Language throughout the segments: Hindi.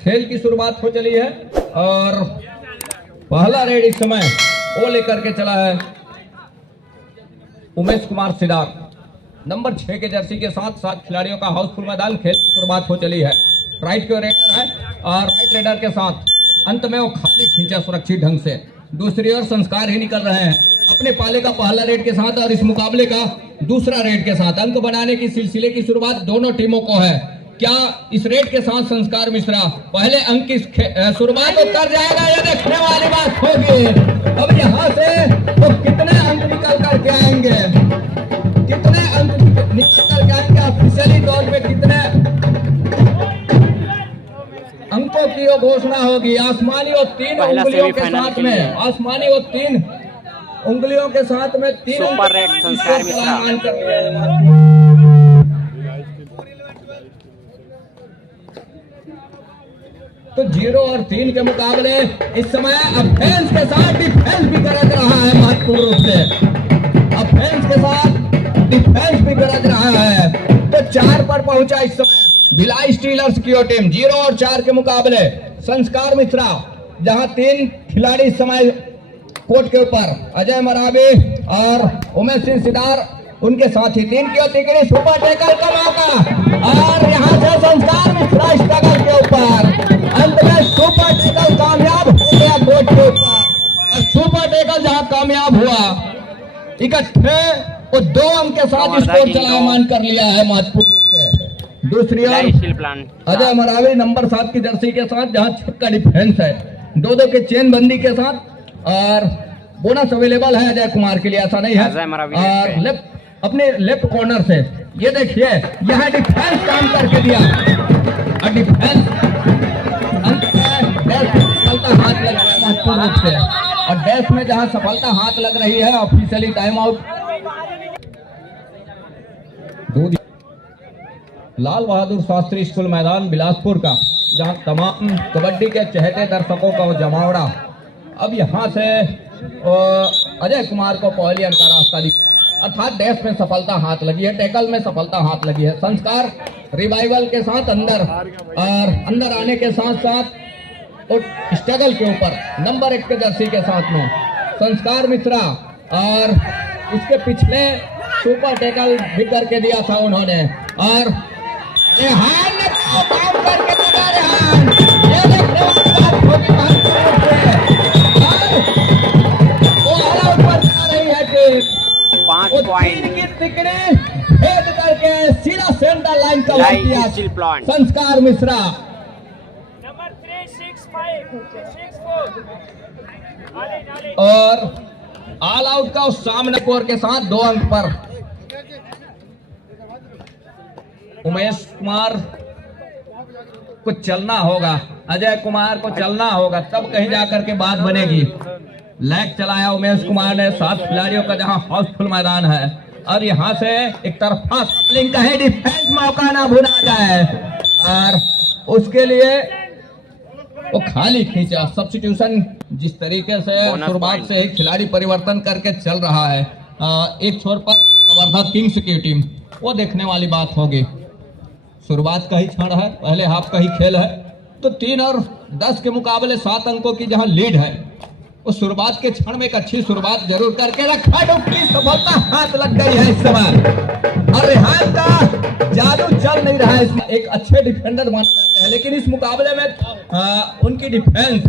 खेल की शुरुआत हो चली है और पहला रेड इस समय वो लेकर के चला है उमेश कुमार सिदार। नंबर 6 के जर्सी के साथ 7 खिलाड़ियों का हाउसफुल मैदान। खेल की शुरुआत हो चली है। राइट के रेडर है और राइट रेडर के साथ अंत में वो खाली खींचा सुरक्षित ढंग से। दूसरी ओर संस्कार ही निकल रहे हैं अपने पाले का पहला रेड के साथ और इस मुकाबले का दूसरा रेड के साथ। अंक बनाने की सिलसिले की शुरुआत दोनों टीमों को है। क्या इस रेड के साथ संस्कार मिश्रा पहले अंक की शुरुआत कर जाएगा, यह देखने वाली बात होगी। अब यहाँ से वो कितने अंक निकल करके आएंगे, कितने अंक निकल करके आएंगे, ऑफिशियली तौर पे कितने अंकों की वो घोषणा होगी। आसमानी और 3 उंगलियों के साथ में, आसमानी और 3 उंगलियों के साथ में 3 सुपर रेड संस्कार मिश्रा। तो 0 और 3 के मुकाबले इस समय ऑफेंस के साथ डिफेंस भी गरज रहा है महत्वपूर्ण रूप से। ऑफेंस के साथ डिफेंस भी गरज रहा है। तो 4 पर पहुंचा इस समय भिलाई स्टीलर्स की ओर टीम। 0 और 4 के मुकाबले संस्कार मिश्रा, जहां 3 खिलाड़ी इस समय कोर्ट के ऊपर, अजय मरावी और उमेश सिंह सिदार उनके साथ ही 3 की ओर तिकड़ी सुपर टैकल का मौका और यहां से संस्कार मिश्रा स्ट्रगल के ऊपर अंत में सुपर टैकल कामयाब हो गया कोर्ट के ऊपर। और सुपर टैकल जहां कामयाब हुआ, इकट्ठे वो 2 अंक के साथ स्कोर चलायमान कर लिया है महत्वपूर्ण रूप से। दूसरी ओर अजय मरावी नंबर 7 की जर्सी के साथ, जहां 6 का डिफेंस है, 2-2 के चेन बंदी के साथ और बोनस अवेलेबल है अजय कुमार के लिए, ऐसा नहीं है। और अपने लेफ्ट कॉर्नर से ये देखिए यह डिफेंस काम करके दिया और डिफेंस सफलता हाथ लग रहा है महत्वपूर्ण रूप से। और डैश में जहां सफलता हाथ लग रही है officially time out. Lal Bahadur Shastri school मैदान बिलासपुर का, जहां तमाम कबड्डी के चहेते दर्शकों का जमावड़ा। अब यहां से अजय कुमार को पहली अंक का रास्ता दिखा, अर्थात डैश में सफलता हाथ लगी है, टैकल में सफलता हाथ लगी है। संस्कार रिवाइवल के साथ अंदर और अंदर आने के साथ साथ और स्ट्रगल के ऊपर नंबर 1 के जर्सी के साथ में संस्कार मिश्रा और उसके पिछले सुपर टैकल भी करके दिया था उन्होंने। और रेहान ने काम करके दिया, रेहान ये देखने वाली बात होगी महत्वपूर्ण है। वो ऑल आउट पर जा रही है टीम। 5 पॉइंट की तिकड़ी भेद करके सीधा सेंटर लाइन का किया संस्कार मिश्रा। नंबर 365 और ऑल आउट का उस सामने स्कोर के साथ 2 अंक पर उमेश कुमार को चलना होगा, अजय कुमार को चलना होगा, तब कहीं जाकर के बात बनेगी। लैग चलाया उमेश कुमार ने 7 खिलाड़ियों का, जहां हाउसफुल मैदान है। और यहां से एक तरफा लिंक है, डिफेंस मौका ना भुना जाए और उसके लिए वो खाली खींचा। सब्स्टिट्यूशन जिस तरीके से शुरुआत से ही खिलाड़ी परिवर्तन करके चल रहा है, एक छोर पर कवर्धा किंग्स की टीम, वो देखने वाली बात होगी। शुरुआत का ही क्षण है, पहले हाफ का ही खेल है। तो 3 और 10 के मुकाबले 7 अंकों की जहां लीड है, उस शुरुआत के क्षण में एक अच्छी शुरुआत जरूर करके रखा, डुबकी सफलता हाथ लग गई है इस समय। और रेहान का जादू चल नहीं रहा है इसमें, एक अच्छे डिफेंडर माना जाते हैं, लेकिन इस मुकाबले में उनकी डिफेंस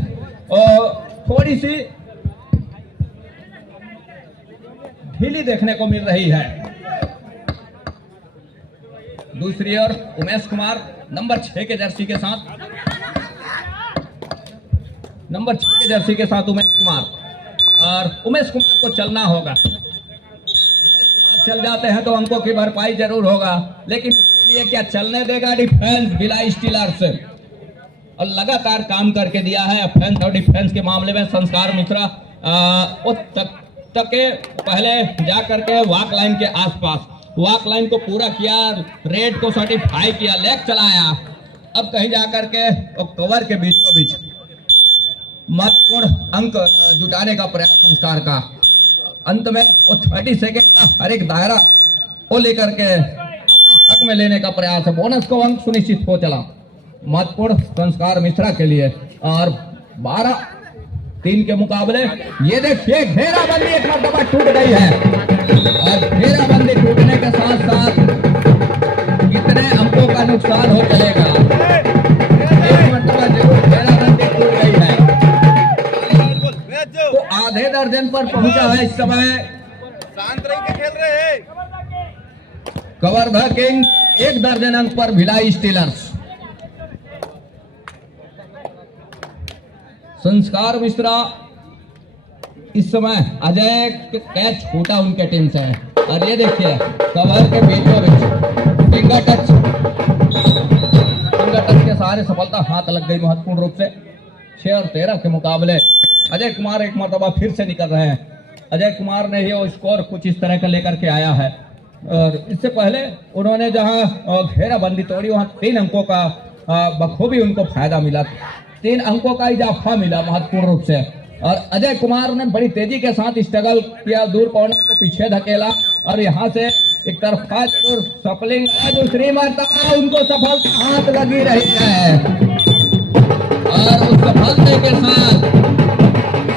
थोड़ी सी ढीली देखने को मिल रही है। दूसरी ओर उमेश कुमार नंबर 6 के जर्सी के साथ, नंबर 6 के जर्सी के साथ उमेश कुमार, और उमेश कुमार को चलना होगा। उमेश कुमार चल जाते हैं तो अंकों की भरपाई जरूर होगा, लेकिन उसके लिए क्या चलने देगा डिफेंस भिलाई स्टीलर्स। और लगातार काम करके दिया है ऑफेंस और डिफेंस के मामले में संस्कार मिश्रा। तक पहले जा करके वॉक लाइन के आसपास वॉक लाइन को पूरा किया, रेड को सर्टिफाई किया, लेग चलाया। अब कहीं जाकर के कवर के बीचों बीच महत्वपूर्ण अंक जुटाने का प्रयास संस्कार का। अंत में वो 30 सेकेंड का हर एक दायरा वो लेकर के अपने हक में लेने का प्रयास है। बोनस को अंक सुनिश्चित हो चला। महत्वपूर्ण संस्कार मिश्रा के लिए। और 12-3 के मुकाबले ये देखिए घेराबंदी एक मरतबा टूट गई है और घेराबंदी टूटने के साथ साथ कितने अंकों का नुकसान हो चलेगा। एक मरतबा जरूर घेराबंदी टूट गई है तो आधे दर्जन पर पहुंचा है इस समय। शांत रह के खेल रहे हैं। कवर द किंग 1 दर्जन अंक पर भिलाई स्टीलर्स। संस्कार मिश्रा इस समय अजय कैच छूटा उनके टीम से और ये देखिए कवर के बीचों बीच फिंगर टच के सहारे सफलता हाथ लग गई महत्वपूर्ण रूप से। 6 और 13 के मुकाबले अजय कुमार एक मरतबा फिर से निकल रहे हैं। अजय कुमार ने ही वो स्कोर कुछ इस तरह का लेकर के आया है और इससे पहले उन्होंने जहां घेराबंदी तोड़ी वहां 3 अंकों का बखूबी उनको फायदा मिला, 3 अंकों का इजाफा मिला महत्वपूर्ण रूप से। और अजय कुमार ने बड़ी तेजी के साथ स्ट्रगल किया, दूर कॉर्नर को पीछे धकेला और यहाँ से एक तरफा सफलिंग दूसरी मरतबा उनको सफलता हाथ लगी रही है और उस सफलता के साथ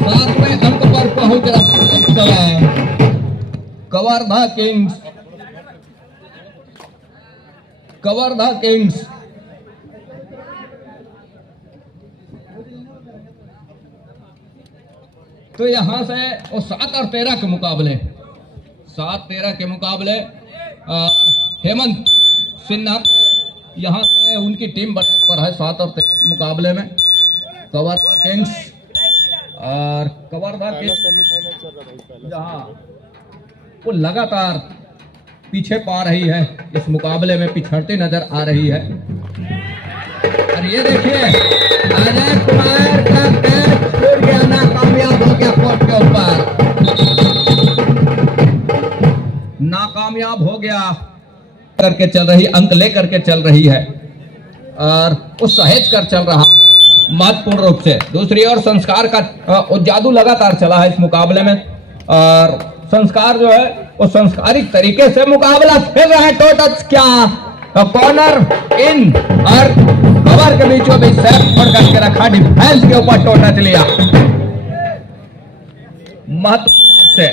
7वें अंक पर पहुंच रहा है cover the Kings. Cover the Kings तो यहां से वो 7 और 13 के मुकाबले 7-13 के मुकाबले हेमंत सिन्हा यहां से उनकी टीम पर है 7 और 13 के मुकाबले में। कवर द किंग्स और कवर द किंग्स जहां वो लगातार पीछे पा रही है, इस मुकाबले में पिछड़ती नजर आ रही है। और ये देखिए अजय कुमार का कैच छूट गया, नाकामयाब हो गया कोर्ट के ऊपर, नाकामयाब हो गया करके चल रही, अंक लेकर के चल रही है और वो सहेज कर चल रहा महत्वपूर्ण रूप से। दूसरी ओर संस्कार का वो जादू लगातार चला है इस मुकाबले में और संस्कार जो है वो संस्कारिक तरीके से मुकाबला खेल रहा है। टोटच क्या कॉर्नर इन और कवर के बीचों बीच से छोड़ करके रखा, डिफेंस के ऊपर टोटच लिया महत्वपूर्ण से।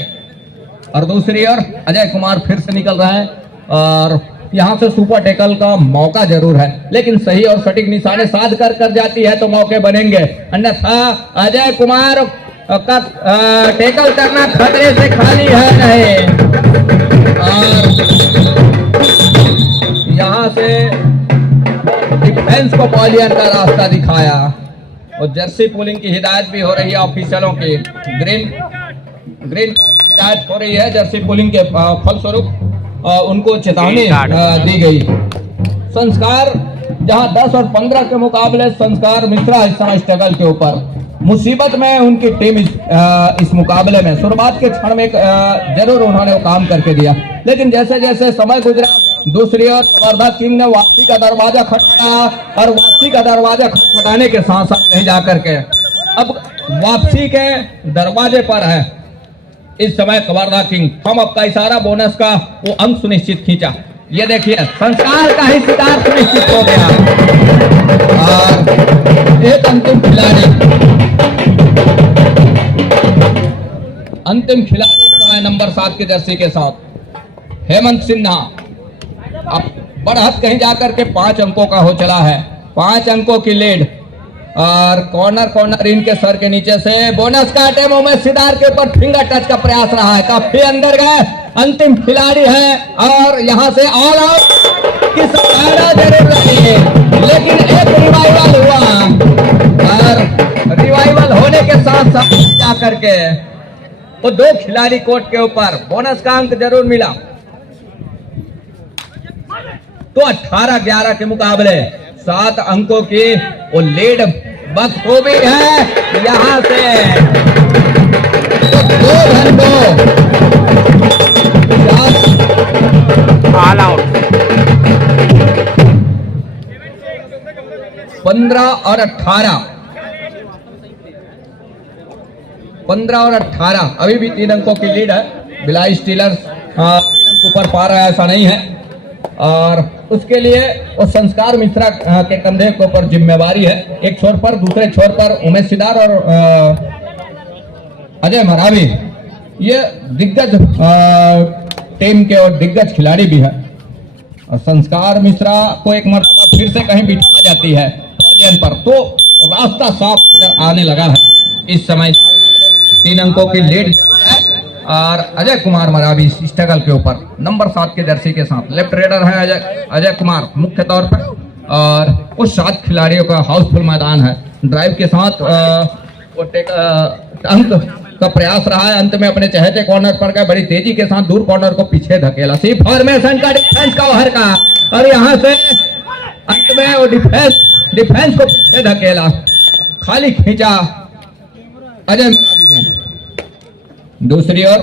और दूसरी ओर अजय कुमार फिर से निकल रहा है और यहां से सुपर टैकल का मौका जरूर है लेकिन सही और सटीक निशाने साध कर जाती है तो मौके बनेंगे, अन्यथा अजय कुमार का टैकल करना खतरे से खाली है नहीं। और यहां से डिफेंस को पॉलियन का रास्ता दिखाया और जर्सी पुलिंग की हिदायत भी हो रही है ऑफिशियलों की, ग्रीन हिदायत हो रही है जर्सी पुलिंग के फलस्वरूप उनको चेतावनी दी गई। संस्कार जहां 10 और 15 के मुकाबले संस्कार मिश्रा इस समय स्ट्रगल के ऊपर, मुसीबत में उनकी टीम इस मुकाबले में शुरुआत के क्षण में जरूर उन्होंने वो काम करके दिया लेकिन जैसे जैसे समय गुजरा दूसरी ओर कवर द किंग ने वापसी का दरवाजा खटखटाया और वापसी का दरवाजा खटखटाने के साथ साथ कहीं जाकर के अब वापसी के दरवाजे पर है इस समय कवर द किंग। हम आपका इशारा बोनस का वो अंक सुनिश्चित खींचा, ये देखिए संस्कार का ही शिकार सुनिश्चित हो गया और एक अंतिम खिलाड़ी समय नंबर 7 के जर्सी के साथ हेमंत सिन्हा अब बढ़त कहीं जाकर के 5 अंकों का हो चला है, 5 अंकों की लीड और कॉर्नर इनके सर के नीचे से बोनस का अटेम्प्ट में सिदार के ऊपर फिंगर टच का प्रयास रहा है, काफी अंदर गए, अंतिम खिलाड़ी है और यहां से ऑल आउट की संभावना जरूर रही है लेकिन एक रिवाइवल हुआ और रिवाइवल होने के साथ साथ जाकर के वो 2 खिलाड़ी कोर्ट के ऊपर बोनस का अंक जरूर मिला तो 18-11 के मुकाबले 7 अंकों की वो लीड बखूबी है। यहां से तो 2 घंटों ऑल आउट 15 और 18 अभी भी 3 अंकों की लीड है। भिलाई स्टीलर्स ऊपर पा रहा है ऐसा नहीं है और उसके लिए वो संस्कार मिश्रा के कंधे के ऊपर जिम्मेवारी है। एक छोर पर, दूसरे छोर पर उमेश सिदार और अजय मरावी, ये दिग्गज टीम के और दिग्गज खिलाड़ी भी है। और संस्कार मिश्रा को एक मरतबा फिर से कहीं बिठा जाती है पवेलियन पर, तो रास्ता साफ नजर आने लगा है। इस समय 3 अंकों की लीड है और अजय कुमार मरावी स्ट्रगल के ऊपर नंबर 7 के जर्सी के साथ। लेफ्ट रेडर है अजय कुमार मुख्य तौर पर, और कुछ 7 खिलाड़ियों का हाउसफुल मैदान है। ड्राइव के साथ वो अंक का प्रयास रहा है। अंत में अपने चहेते कॉर्नर पर गए, बड़ी तेजी के साथ दूर कॉर्नर को पीछे धकेला। सी फॉर्मेशन का डिफेंस का ओवर का, और यहाँ से अंत में वो डिफेंस को पीछे धकेला, खाली खींचा अजय मरावी ने। दूसरी ओर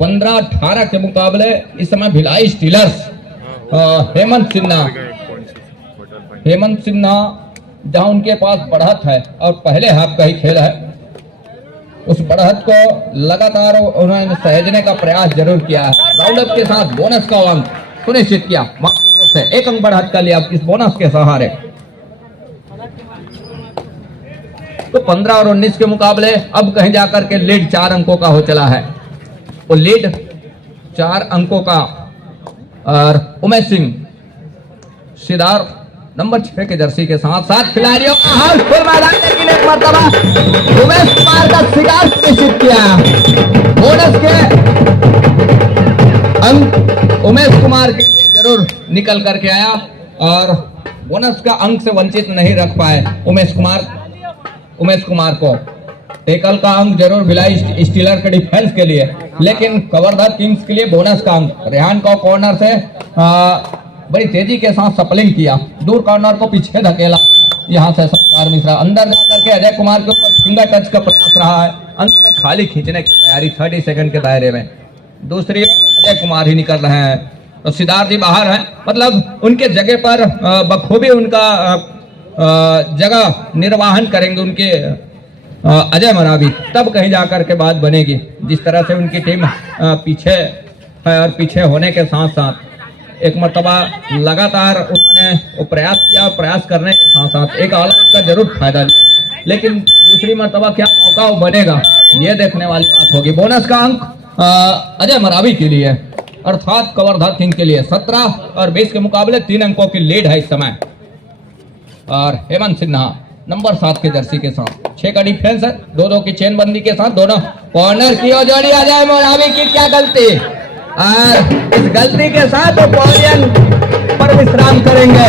15-18 के मुकाबले इस समय भिलाई स्टीलर्स, हेमंत सिन्हा जहां उनके पास बढ़त है और पहले हाफ का ही खेल है, उस बढ़त को लगातार उन्होंने सहेजने का प्रयास जरूर किया है। राउंड अप के साथ बोनस का अंक सुनिश्चित किया, से 1 अंक बढ़त का लिया इस बोनस के सहारे। तो 15 और 19 के मुकाबले अब कहीं जाकर के लीड 4 अंकों का हो चला है। वो लीड 4 अंकों का, और उमेश सिंह सिदार नंबर 6 के जर्सी के साथ 7 खिलाड़ियों का हाउसफुल मैदान, लेकिन एक मरतबा उमेश कुमार का शिकार सुनिश्चित किया। बोनस के अंक उमेश कुमार के लिए जरूर निकल करके आया, और बोनस का अंक से वंचित नहीं रख पाए उमेश कुमार को। टेकल का अंक जरूर भिलाई स्टीलर के डिफेंस के लिए, लेकिन कवर्धा किंग्स के लिए बोनस का अंक। रेहान को कॉर्नर से बड़ी तेजी के साथ सपलिंग किया, दूर कॉर्नर को पीछे धकेला। यहाँ से संस्कार मिश्रा अंदर जाकर के अजय कुमार के ऊपर फिंगर टच का प्रयास रहा है, अंत में खाली खींचने की तैयारी 30 सेकंड के दायरे में। दूसरी अजय कुमार ही निकल रहे हैं, तो सिद्धार्थ जी बाहर हैं, मतलब उनके जगह पर बखूबी उनका जगह निर्वाहन करेंगे उनके अजय मरावी, तब कहीं जाकर के बात बनेगी। जिस तरह से उनकी टीम पीछे है, और पीछे होने के साथ साथ एक मरतबा लगातार उन्होंने वो प्रयास किया, प्रयास करने के साथ साथ एक आउट का जरूर फायदा लिया, लेकिन दूसरी मरतबा क्या मौका वो बनेगा, ये देखने वाली बात होगी। बोनस का अंक अजय मरावी के लिए, अर्थात कवर्धा किंग के लिए 17 और 20 के मुकाबले 3 अंकों की लीड है इस समय। और हेमंत सिन्हा नंबर 7 के जर्सी के साथ 6 का डिफेंस है, 2-2 की चेनबंदी के साथ दोनों कॉर्नर की ओर जोड़ी। अजय मरावी की क्या गलती, और इस गलती के साथ वो पवेलियन पर विश्राम करेंगे।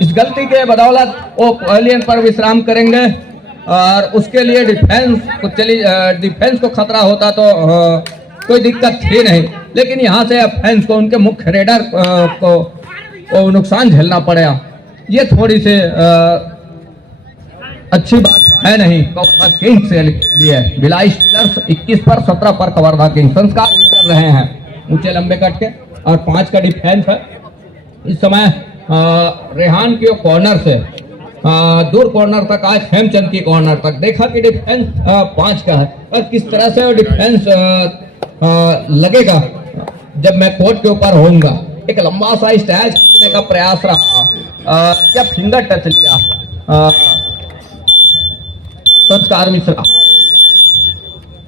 इस गलती के बदौलत वो पवेलियन पर विश्राम करेंगे, और उसके लिए डिफेंस को खतरा होता तो कोई दिक्कत थी नहीं, लेकिन यहाँ से ऑफेंस को, उनके मुख्य रेडर को नुकसान झेलना पड़ा। ये थोड़ी सी अच्छी बात है नहीं कवर्धा किंग्स के लिए। भिलाई स्टीलर्स 21 पर 17 पर कवर्धा किंग्स संस्कार कर रहे हैं ऊंचे लंबे कट के, और 5 का डिफेंस है इस समय। रेहान की कॉर्नर से दूर कॉर्नर तक, आज हेमचंद की कॉर्नर तक देखा कि डिफेंस 5 का है, और किस तरह से डिफेंस लगेगा जब मैं कोर्ट के ऊपर होऊंगा। एक लंबा सा स्टैच खींचने का प्रयास रहा, या फिंगर टच लिया संस्कार मिश्रा,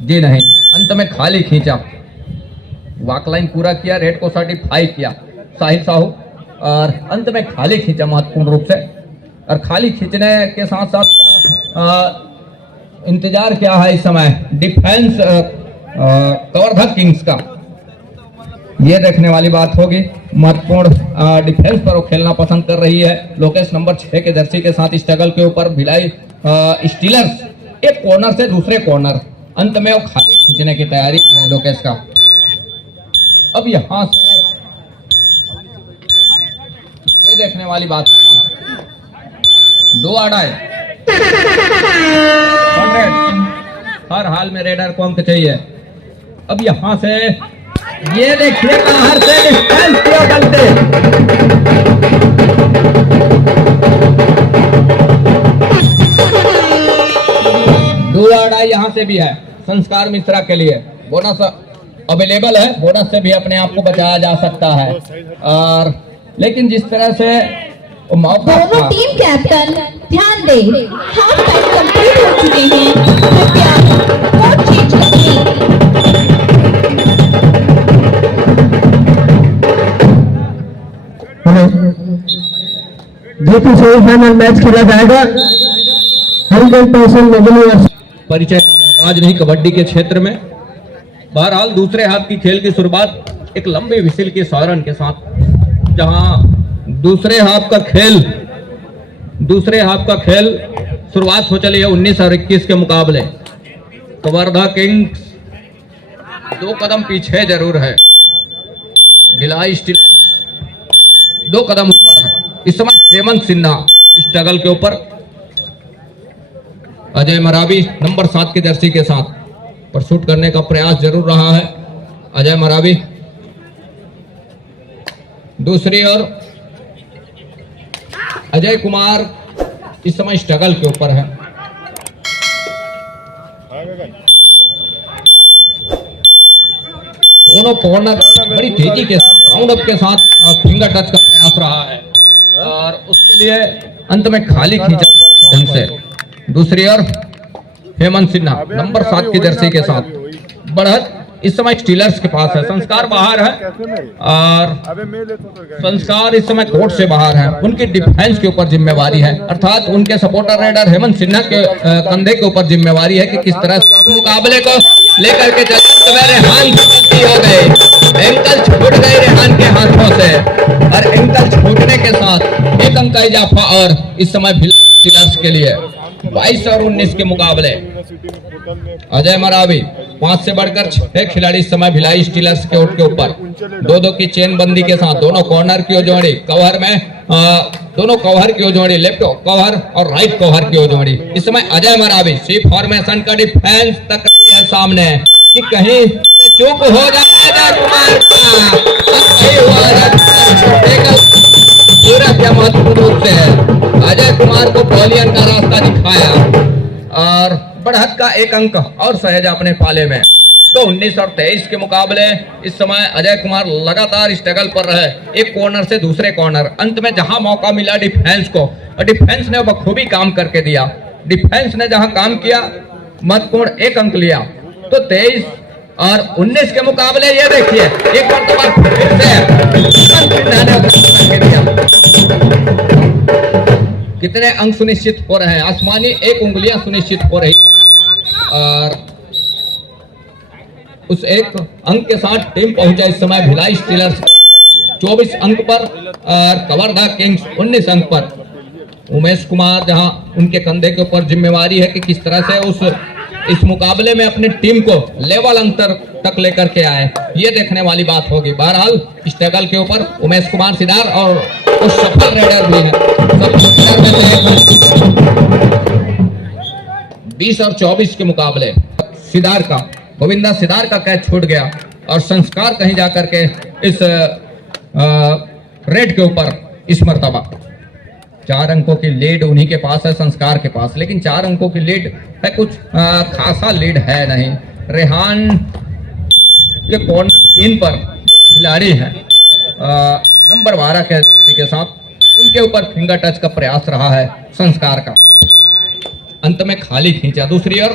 जी नहीं, अंत में खाली खींचा। वॉकलाइन पूरा किया, रेड को सर्टिफाई किया साहिल साहू, और अंत में खाली खींचा महत्वपूर्ण रूप से। और खाली खींचने के साथ साथ इंतजार क्या है इस समय डिफेंस कवर्धा किंग्स का, ये देखने वाली बात होगी। महत्वपूर्ण डिफेंस पर वो खेलना पसंद कर रही है लोकेश नंबर 6 के जर्सी के साथ। स्ट्रगल के ऊपर भिलाई स्टीलर्स एक कॉर्नर से दूसरे कॉर्नर, अंत में वो खाली खींचने की तैयारी है लोकेश का। अब यहां से ये देखने वाली बात, 2 आड़ा है, हर हाल में रेडर को अंक चाहिए। अब यहां से ये देखिए बाहर से डिफेंस क्यों गलती, दूर आड़ा यहां से भी है संस्कार मिश्रा के लिए। बोनस अवेलेबल है, बोनस से भी अपने आप को बचाया जा सकता है। और लेकिन जिस तरह से वो मौका दोनों था, टीम कैप्टन ध्यान दें, हाफ टाइम कंप्लीट हो चुके हैं, कृपया कोड चेंज करें। जेपी सेमीफाइनल मैच खेला जाएगा। हरिगंज तहसील नगरी परिचय का मोहताज नहीं कबड्डी के क्षेत्र में। बहरहाल दूसरे हाफ की खेल की शुरुआत एक लंबे विसिल के सायरन के साथ, जहां दूसरे हाफ का खेल शुरुआत हो चली है 19 और 21 के मुकाबले। कवर्धा किंग्स 2 कदम पीछे जरूर है, भिलाई स्टीलर्स 2 कदम ऊपर है। इस समय हेमंत सिन्हा स्ट्रगल के ऊपर, अजय मरावी नंबर 7 के जर्सी के साथ पर शूट करने का प्रयास जरूर रहा है अजय मरावी। दूसरी ओर अजय कुमार इस समय स्ट्रगल के ऊपर है। दोनों कॉर्नर बड़ी तेजी के साथ राउंड अप के साथ फिंगर टच का प्रयास रहा है और उसके लिए अंत में खाली खींचा ढंग से। दूसरी ओर हेमंत सिन्हा नंबर 7 की जर्सी के साथ बढ़त इस समय स्टीलर्स के पास है। संस्कार बाहर है और संस्कार इस समय कोर्ट से बाहर है। उनकी डिफेंस के ऊपर जिम्मेवारी है, अर्थात उनके सपोर्टर रेडर हेमंत सिन्हा के कंधे के ऊपर जिम्मेवारी है कि किस तरह से मुकाबले को लेकर के चलते में रेहान की गलती हो गई, एंकल छूट गए रेहान के हाथों से और एंकल छूटने के साथ 1 अंक का इजाफा और इस समय भिलाई स्टीलर्स के लिए 22 और 19 के मुकाबले। अजय मरावी 5 से बढ़कर 6 खिलाड़ी इस समय भिलाई स्टीलर्स के कोर्ट के ऊपर 2-2 की चेन बंदी के साथ दोनों कॉर्नर की ओर जोड़ी कवर में दोनों कवर की ओर जोड़ी, लेफ्ट कवर और राइट कवर की ओर जोड़ी। इस समय अजय मरावी सी फॉर्मेशन का डिफेंस तक रही है सामने कि कहीं चूक हो जाए अजय कुमार का पूरा क्या महत्वपूर्ण रूप से अजय कुमार को बॉलियन का रास्ता दिखाया और बढ़त का 1 अंक और सहज अपने पाले में। तो 19 और 23 के मुकाबले इस समय अजय कुमार लगातार स्ट्रगल पर रहे, एक कॉर्नर से दूसरे कॉर्नर। अंत में जहां मौका मिला डिफेंस को, डिफेंस ने बखूबी काम करके दिया। डिफेंस ने जहां काम किया महत्वपूर्ण 1 अंक लिया। तो 23 और 19 के मुकाबले ये देखिए एक बार तो बात फिर कितने अंक सुनिश्चित हो रहे हैं, आसमानी 1 उंगलियां सुनिश्चित हो रही और उस 1 अंक के साथ टीम पहुंचा इस समय भिलाई स्टीलर्स 24 अंक पर और कवर्धा किंग्स 19 अंक पर। उमेश कुमार जहां उनके कंधे के ऊपर जिम्मेवारी है कि किस तरह से इस मुकाबले में अपनी टीम को लेवल अंतर तक लेकर के आए, ये देखने वाली बात होगी। बहरहाल स्ट्रगल के ऊपर उमेश कुमार सिदार और उस सफल रेडर भी है, 20 और 24 के मुकाबले सिदार का गोविंदा सिदार का कैच छूट गया और संस्कार कहीं जाकर के इस रेड के ऊपर इस मर्तबा 4 अंकों की लीड उन्हीं के पास है, संस्कार के पास, लेकिन 4 अंकों की लीड है, कुछ खासा लीड है नहीं। रेहान ये कॉर्नर इन पर खिलाड़ी है नंबर 12 के साथ, उनके ऊपर फिंगर टच का प्रयास रहा है संस्कार का, अंत में खाली खींचा। दूसरी ओर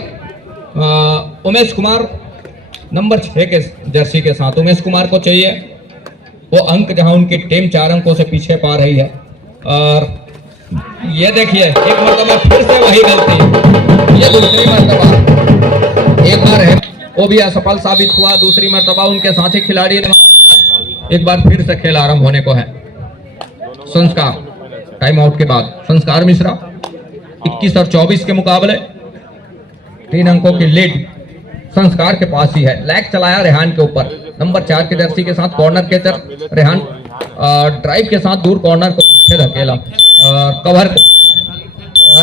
उमेश कुमार नंबर 6 के जर्सी के साथ, उमेश कुमार को चाहिए वो अंक जहां उनकी टीम 4 अंकों से पीछे पा रही है। और ये देखिए एक मरतबा फिर से वही गलती, ये दूसरी मरतबा, एक बार है वो भी असफल साबित हुआ, दूसरी मरतबा उनके साथी खिलाड़ी ने एक बार फिर से खेल आरंभ होने को है। संस्कार टाइम आउट के बाद संस्कार मिश्रा 21 और 24 के मुकाबले 3 अंकों की लीड संस्कार के पास ही है। लैग चलाया रेहान के ऊपर नंबर 4 के जर्सी के साथ, कॉर्नर के तरफ रेहान ड्राइव के साथ दूर कॉर्नर को पीछे धकेला और कवर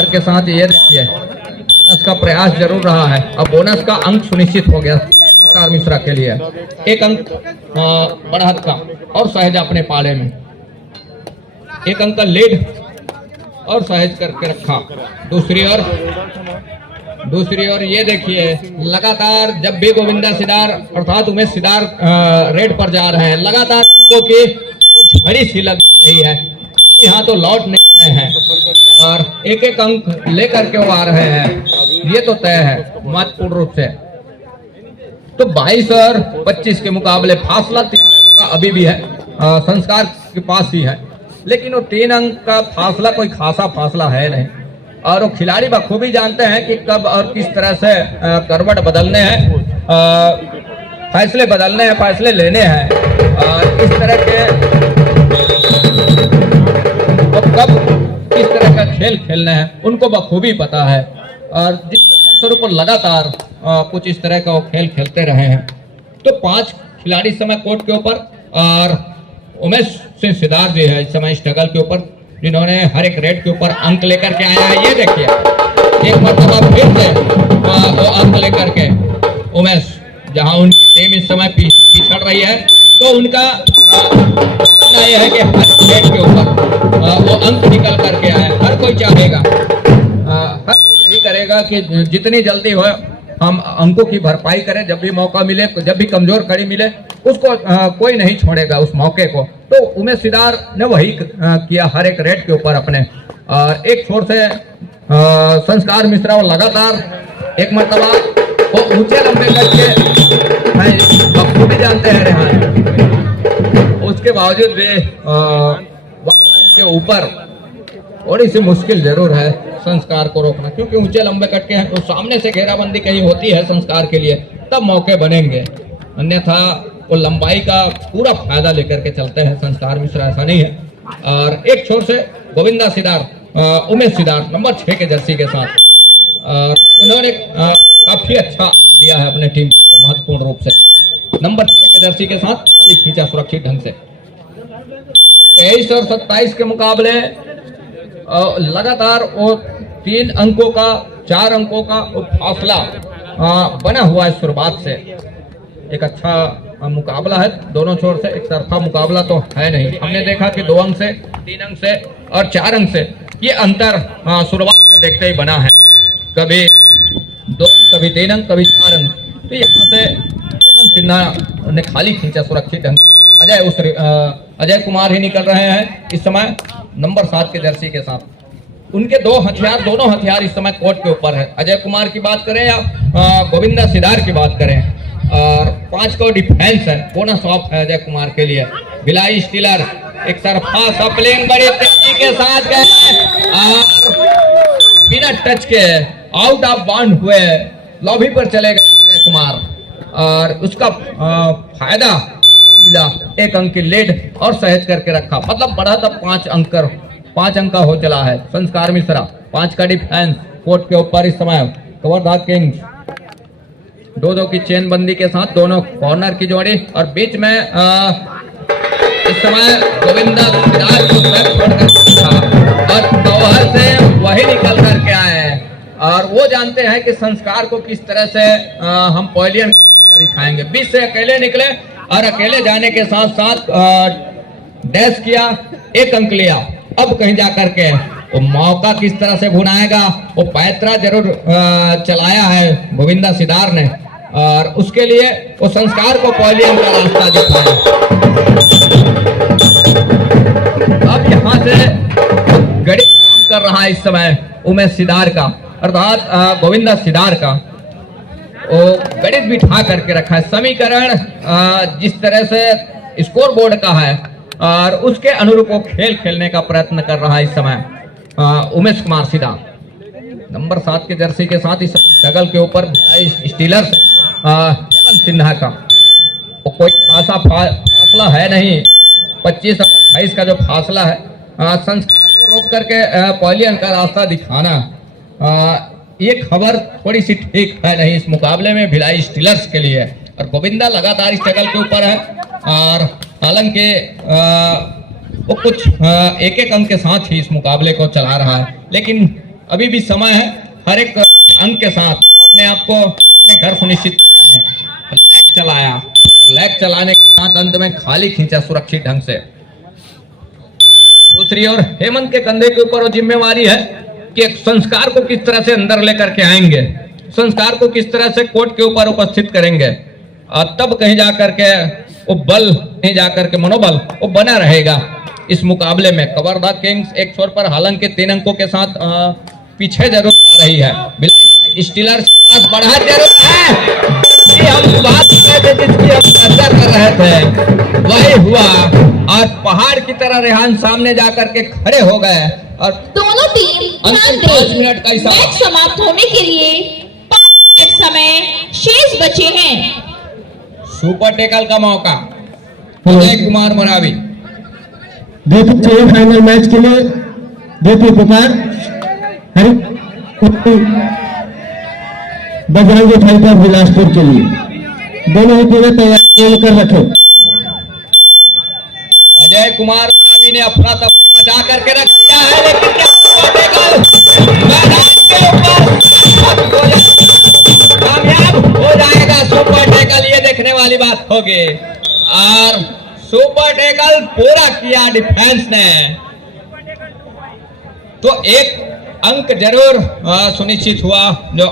के साथ ये देखिए बोनस का प्रयास जरूर रहा है। अब बोनस का अंक सुनिश्चित हो गया संस्कार मिश्रा के लिए, 1 अंक बढ़त का और सहज अपने पाले में 1 अंक का लीड और सहज करके रखा। दूसरी ओर दूसरी ओर ये देखिए, लगातार जब भी गोविंदा सिदार अर्थात उमेश सिदार रेड पर जा रहे हैं, लगातार अंकों की कुछ झड़ी सी लग रही है, यहाँ तो लौट नहीं रहे हैं और एक एक अंक लेकर के वो आ रहे हैं, ये तो तय है महत्वपूर्ण रूप से। तो 22 और 25 के मुकाबले फासला 3 का अभी भी है, संस्कार के पास ही है, लेकिन वो 3 अंक का फासला कोई खासा फासला है नहीं और वो खिलाड़ी बखूबी जानते हैं कि कब और किस तरह से करवट बदलने हैं, फैसले बदलने हैं, फैसले लेने हैं और इस तरह के तो कब किस तरह का खेल खेलने हैं उनको बखूबी पता है और जिसके स्वरूप पर लगातार कुछ इस तरह का वो खेल खेलते रहे हैं। तो 5 खिलाड़ी इस समय कोर्ट के ऊपर और उमेश सिंह सिदार जी है इस समय स्ट्रगल के ऊपर, जिन्होंने हर एक रेड के ऊपर अंक लेकर के आया है। ये देखिए एक मरतबा फिर से वो अंक लेकर के उमेश, जहां उनकी टीम इस समय पिछड़ रही है, तो उनका मानना यह है कि हर रेड के ऊपर वो अंक निकल करके आए। हर कोई चाहेगा, हर कोई यही करेगा कि जितनी जल्दी हो हम अंकों की भरपाई करें, जब भी मौका मिले, जब भी कमजोर कड़ी मिले उसको कोई नहीं छोड़ेगा उस मौके को। तो उमेश सिदार ने वही किया हर एक रेड के ऊपर अपने। एक छोर से संस्कार मिश्रा वो लगातार एक मरतबा वो ऊंचे लंबे करके बखूबी जानते हैं रेहान, उसके बावजूद भी के ऊपर थोड़ी सी मुश्किल जरूर है संस्कार को रोकना, क्योंकि ऊंचे लंबे कटके हैं तो सामने से घेराबंदी कहीं होती है संस्कार के लिए, तब मौके बनेंगे, अन्यथा वो लंबाई का पूरा फायदा लेकर के चलते हैं संस्कार मिश्रा, ऐसा नहीं है। और एक छोर से गोविंदा सिदार उमेश सिदार नंबर 6 के जर्सी के साथ उन्होंने काफी अच्छा दिया है अपने टीम के लिए, महत्वपूर्ण रूप से नंबर 6 के जर्सी के साथ खाली खींचा सुरक्षित ढंग से। 23 और 27 के मुकाबले लगातार वो 3 अंकों का 4 अंकों का वो फासला बना हुआ है शुरुआत से। एक अच्छा मुकाबला है दोनों छोर से, एक तरफा मुकाबला तो है नहीं। हमने देखा कि 2 अंक से 3 अंक से और 4 अंक से ये अंतर शुरुआत से देखते ही बना है, कभी 2 अंक, कभी 3 अंक, कभी 4 अंक। तो यहाँ से हेमंत सिन्हा ने खाली खींचा सुरक्षित ढंग से। अजय कुमार ही निकल रहे हैं इस समय नंबर 7 के जर्सी के साथ। उनके दोनों हथियार इस समय कोर्ट के ऊपर है। अजय कुमार की बात करें या गोविंदा सिदार की बात करें, और 5 का डिफेंस है, बोनस ऑफ है अजय कुमार के लिए। भिलाई स्टीलर एक तरफा सप्लिंग बड़ी तेजी के साथ गए और बिना टच के आउट ऑफ बाउंड हुए, लॉबी पर चले गए अजय कुमार और उसका फायदा मिला। 1 अंक की लीड और सहज करके रखा, मतलब बढ़ा था 5 अंक का हो चला है। संस्कार मिश्रा 5 का डिफेंस कोर्ट के ऊपर इस समय। कवर्धा किंग्स 2-2 की चेन बंदी के साथ दोनों कॉर्नर की जोड़ी और बीच में इस समय गोविंदा सिदार को और दोहर से वही निकल करके आए और वो जानते हैं कि संस्कार को किस तरह से हम पॉइलियन दिखाएंगे। बीच से अकेले निकले और अकेले जाने के साथ साथ डैश किया, 1 अंक लिया। अब कहीं जाकर के वो मौका किस तरह से भुनाएगा, वो पैतरा जरूर चलाया है गोविंदा सिदार ने और उसके लिए वो संस्कार को पॉइलियन का रास्ता दिखाया। अब यहाँ से गणित काम कर रहा है इस समय उमेश सिदार का, अर्थात गोविंदा सिदार का। वो गणित बिठा करके रखा है, समीकरण जिस तरह से स्कोर बोर्ड का है और उसके अनुरूप वो खेल खेलने का प्रयत्न कर रहा है इस समय उमेश कुमार सिदार नंबर 7 के जर्सी के साथ इस स्ट्रगल के ऊपर स्टीलर्स हेमंत सिन्हा का वो कोई खासा फासला है नहीं। 25 और 28 का जो फासला है, संस्कार को रोक करके पॉइलियन का रास्ता दिखाना, ये खबर थोड़ी सी ठीक है नहीं इस मुकाबले में भिलाई स्टीलर्स के लिए। और गोविंदा लगातार स्ट्रगल के ऊपर है और हालांकि वो कुछ 1-1 अंक के साथ ही इस मुकाबले को चला रहा है, लेकिन अभी भी समय है। हर एक अंक के साथ अपने आप को अपने घर सुनिश्चित कर रहे हैं। लैग चलाया और लैग चलाने के साथ अंत में खाली खींचा सुरक्षित ढंग से। दूसरी ओर हेमंत के कंधे के ऊपर वो जिम्मेवारी है कि एक संस्कार को किस तरह से अंदर लेकर के आएंगे संस्कार को किस तरह से कोर्ट के ऊपर उपस्थित करेंगे, तब कहीं जाकर के वो बल, कहीं जाकर के मनोबल वो बना रहेगा इस मुकाबले में। कवर्धा किंग्स एक छोर पर हालांकि 3 अंकों के साथ पीछे जरूर आ रही है। भिलाई स्टीलर्स पास बढ़ा जरूर है, ये हम बात कर रहे थे, जिसकी हम चर्चा कर रहे थे वही हुआ और पहाड़ की तरह रेहान सामने जाकर के खड़े हो गए और दोनों टीम अंतिम ध्यान 5 मिनट का दें, हिसाब। मैच समाप्त होने के लिए 5 मिनट समय शेष बचे हैं। सुपर टेकल का मौका अजय कुमार मरावी। देखिए सेमीफाइनल मैच के लिए देखिए पुकार हरि बजरंगी टाइगर बिलासपुर के लिए दोनों ही पूरे तैयार कर रखे। अजय कुमार मरावी ने अफरा तफरी मचा करके रख दिया है, लेकिन क्या सुपर टेकल मैदान के ऊपर कामयाब हो जाएगा सुपर टेकल, ये देखने वाली बात होगी। और सुपर टेकल पूरा किया डिफेंस ने, तो एक अंक जरूर सुनिश्चित हुआ जो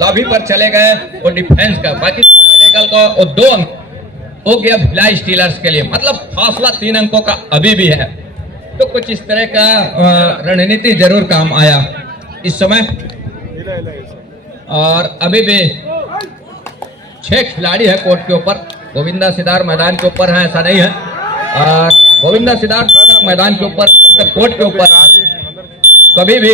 लॉबी पर चले गए वो डिफेंस का। बाकी सुपर टेकल का वो 2 अंक हो गया भिलाई स्टीलर्स के लिए, मतलब फासला 3 अंकों का अभी भी है। तो कुछ इस तरह का रणनीति जरूर काम आया इस समय। और अभी भी 6 खिलाड़ी है कोर्ट के ऊपर। गोविंदा सिदार मैदान के ऊपर है ऐसा नहीं है, और गोविंदा सिदार मैदान के ऊपर कोर्ट के ऊपर कभी भी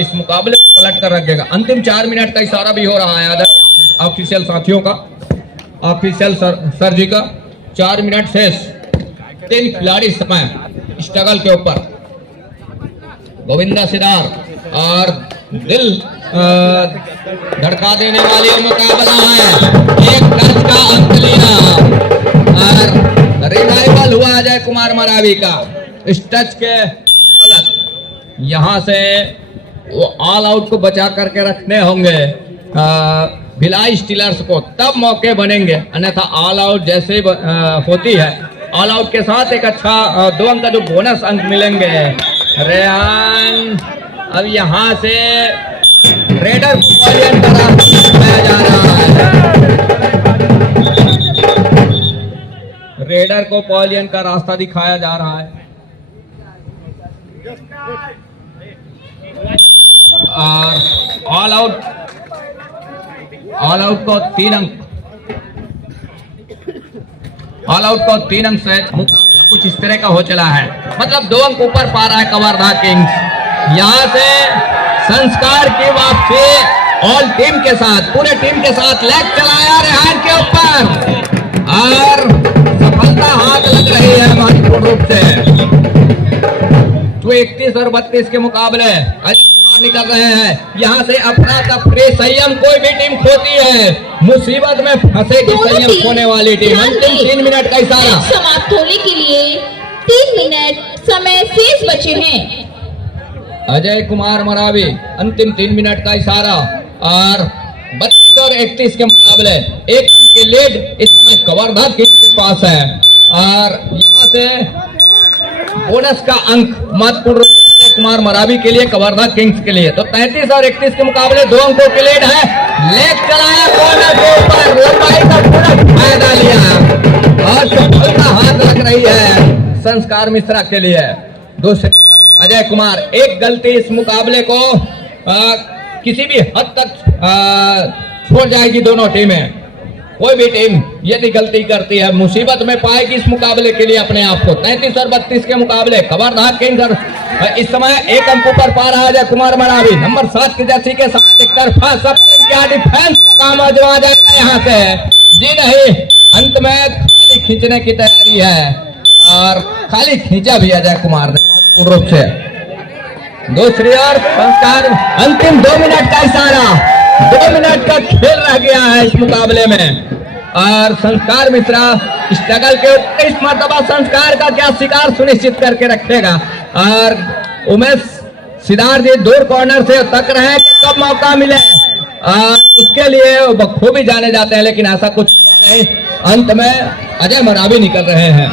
इस मुकाबले को पलट कर रखेगा। अंतिम 4 मिनट का इशारा भी हो रहा है ऑफिशियल साथियों का, ऑफिशियल सर जी का। 4 मिनट शेष, 3 खिलाड़ी समय स्ट्रगल के ऊपर। गोविंदा सिदार और दिल धड़का देने वाली मुकाबला है। एक टच का अंक लिया और रिवाइवल हुआ अजय कुमार मरावी का। इस टच के बदौलत यहां से वो ऑल आउट को बचा करके रखने होंगे भिलाई स्टीलर्स को, तब मौके बनेंगे। अन्यथा ऑल आउट जैसे होती है, ऑल आउट के साथ एक अच्छा 2 अंक का जो बोनस अंक मिलेंगे। रेहान अब यहां से रेडर पॉलियन का रास्ता दिखाया जा रहा है, रेडर को पॉलियन का रास्ता दिखाया जा रहा है। और ऑल आउट को 3 अंक, ऑल आउट को 3 अंक से मुकाबला कुछ इस तरह का हो चला है, मतलब 2 अंक ऊपर पा रहा है कवर्धा किंग्स। यहां से संस्कार की वापसी ऑल टीम के साथ, पूरे टीम के साथ लेग चलाया रेहान के ऊपर और सफलता हाथ लग रही है महत्वपूर्ण रूप से। तो 31 और 32 के मुकाबले निकल रहे हैं। यहाँ से अफरा तफरी, संयम कोई भी टीम खोती है मुसीबत में फंसेगी संयम खोने वाली टीम। अंतिम 3 मिनट का इशारा समाप्त होने के लिए 3 मिनट समय शेष बचे हैं। अजय कुमार मरावी, अंतिम 3 मिनट का इशारा और 32 और 31 के मुकाबले 1 अंक के लीड इस समय कवर्धा किंग्स के पास है। और यहाँ से बोनस का अंक महत्वपूर्ण अजय कुमार मरावी के लिए, कवर्धा किंग्स के लिए। तो 33 और 31 के मुकाबले 2 अंकों के लीड है। लेग चलाया कॉर्नर के ऊपर, लंबाई का पूरा फायदा लिया और सफलता हाथ लग रही है संस्कार मिश्रा के लिए। दूसरे अजय कुमार, एक गलती इस मुकाबले को किसी भी हद तक छोड़ जाएगी दोनों टीमें। कोई भी टीम यदि गलती करती है मुसीबत में पाएगी इस मुकाबले के लिए अपने आप को। 33 और 32 के मुकाबले कवर्धा किंग्स इस समय 1 अंक ऊपर पा रहा है कुमार मरावी। नंबर 7 की जर्सी के साथ एक तरफा सब क्या डिफेंस का काम आजमा जाएगा यहाँ से। जी नहीं, अंत में खाली खींचने की तैयारी है और खाली खींचा भी अजय कुमार ने पूर्ण रूप से। दूसरी ओर संस्कार, अंतिम 2 मिनट का इशारा, 2 मिनट का खेल रह गया है इस मुकाबले में और संस्कार मिश्रा स्ट्रगल के ऊपर इस मर्तबा संस्कार का क्या शिकार सुनिश्चित करके रखेगा। और उमेश सिदार जी दूर कॉर्नर से तक रहे कि कब मौका मिले, उसके लिए बखूबी जाने जाते हैं, लेकिन ऐसा कुछ नहीं। अंत में अजय मरावी निकल रहे हैं।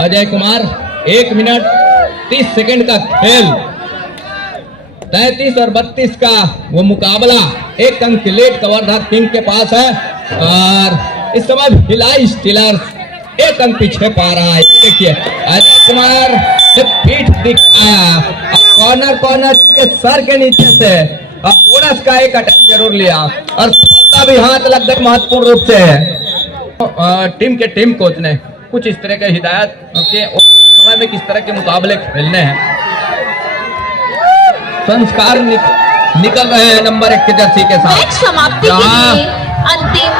अजय कुमार 1 मिनट 30 सेकंड का खेल 33 और 32 का वो मुकाबला 1 अंक की लीड कवर्धा किंग के पास है और इस समय भिलाई स्टीलर्स 1 अंक पीछे पा रहा है। देखिए अजय कुमार ने पीठ दिखाया, कॉर्नर के सर के नीचे से अब बोनस का एक अटैक जरूर लिया और सफलता भी हाथ लग गई महत्वपूर्ण रूप से। टीम के टीम कोच ने कुछ इस तरह के हिदायत के समय में किस तरह के मुकाबले खेलने हैं। संस्कार निकल रहे हैं नंबर 1 के जर्सी के साथ। मैच समाप्ति के लिए अंतिम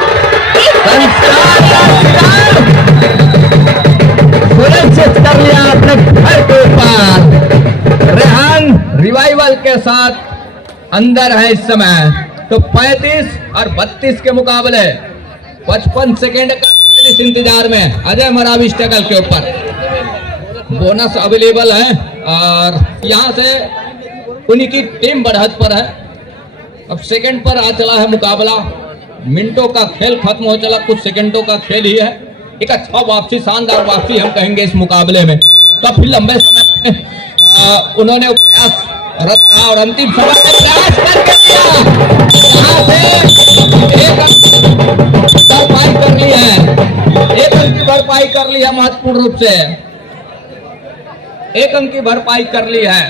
सुरक्षित कर लिया अपने घर के ऊपर। रेहान रिवाइवल के साथ अंदर है इस समय। तो 35 और 32 के मुकाबले 55 सेकेंड का इस इंतजार में अजय मरावी स्ट्रगल के ऊपर बोनस अवेलेबल है और यहां से उन्हीं की टीम बढ़त पर है। अब सेकंड पर आ चला है मुकाबला, मिनटों का खेल खत्म हो चला, कुछ सेकंडों का खेल ही है। एक अच्छा वापसी, शानदार वापसी हम कहेंगे इस मुकाबले में। काफी लंबे समय में उन्होंने प्रयास रखा और अंतिम समय में प्रयास करके दिया। यहाँ से एक भरपाई कर ली है, 1 अंक की भरपाई कर ली है महत्वपूर्ण रूप से, 1 अंक की भरपाई कर ली है।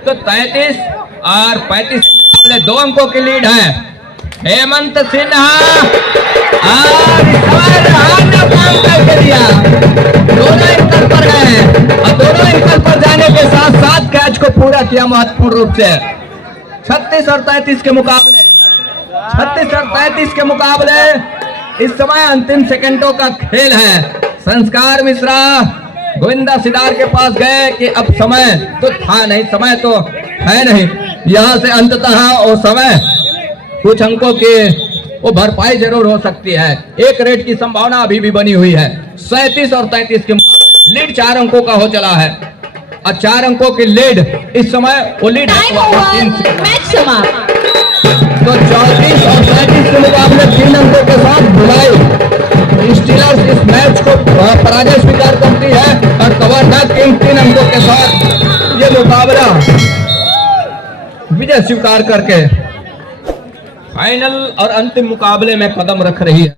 तो 33 और 35 मुकाबले 2 अंकों की लीड है। हेमंत सिन्हा और काम करके दिया, दोनों इंकल पर गए और दोनों इंकल पर जाने के साथ साथ कैच को पूरा किया महत्वपूर्ण रूप से। 36 और 33 के मुकाबले 36 और 33 के मुकाबले इस समय अंतिम सेकंडों का खेल है। संस्कार मिश्रा गोविंदा सिदार के पास गए कि अब समय तो था नहीं, समय तो है नहीं, यहां से अंततः वो समय कुछ अंकों की वो भरपाई जरूर हो सकती है। 1 रेट की संभावना अभी भी बनी हुई है। 37 और 33 के लीड 4 अंकों का हो चला है और 4 अंकों की लीड इस समय वो लीड मैच समाप्त। तो 34 और 37 के मुकाबले 3 अंकों के साथ भिलाई स्टीलर्स इस मैच को पराजय स्वीकार करती है और कवर्धा किंग 3 अंकों के साथ ये मुकाबला विजय स्वीकार करके फाइनल और अंतिम मुकाबले में कदम रख रही है।